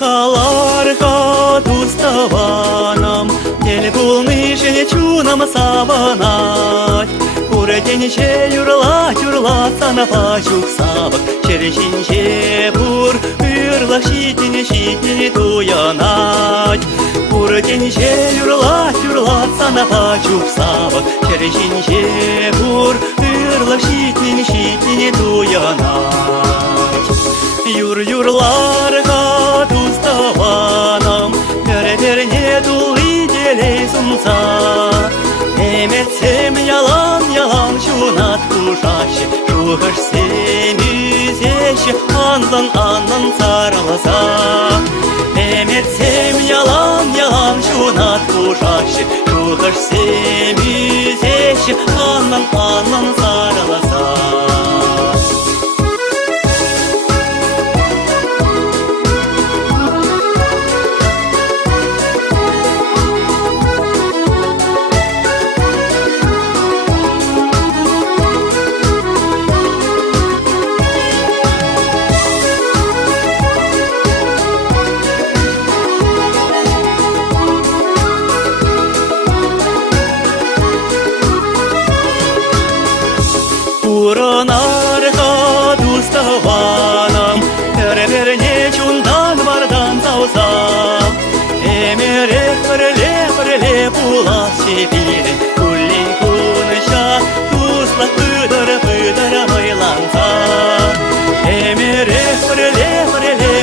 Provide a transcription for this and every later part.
Килхаларга туставанам, ел булнышын чунам саванать. Курденче юрла сана пачук савак, черешинче бур ырлах шитини туянать. Курденче юрла сана пачук савак, черешинче бур ырлах шитини туянать. Юрларга туставанам, переверне дулы делей сумца. Эметсем ялан чунат кушаще, шухаш семюзеще, анлан царласа. Эметсем ялан чунат кушаще, шухаш семюзеще, анлан царласа. Уронарга туставанам, переверне чундан вардан сауса. Эмерех перле пулас чепире, кулин куныша, туслак пыдара майланса. Эмерех перле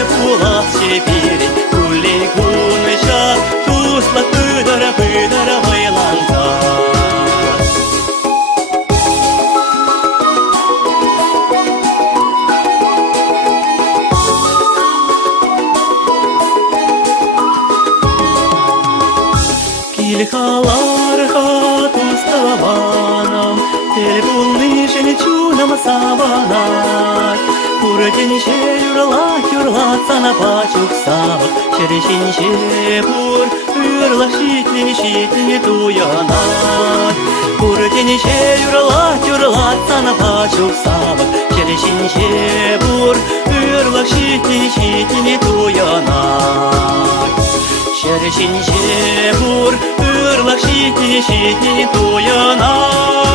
пулас чепире, кулин куныша, туслак пыдара майланса. Килхаларга туставанам, ел булнышын чунам саванать. Курденче юрла сана пачук савак, черешинче бур ырлах шитини туянать. Курденче юрла сана пачук савак, черешинче бур ырлах шитини туянать. Черешинче бур ырлах шитини туянать.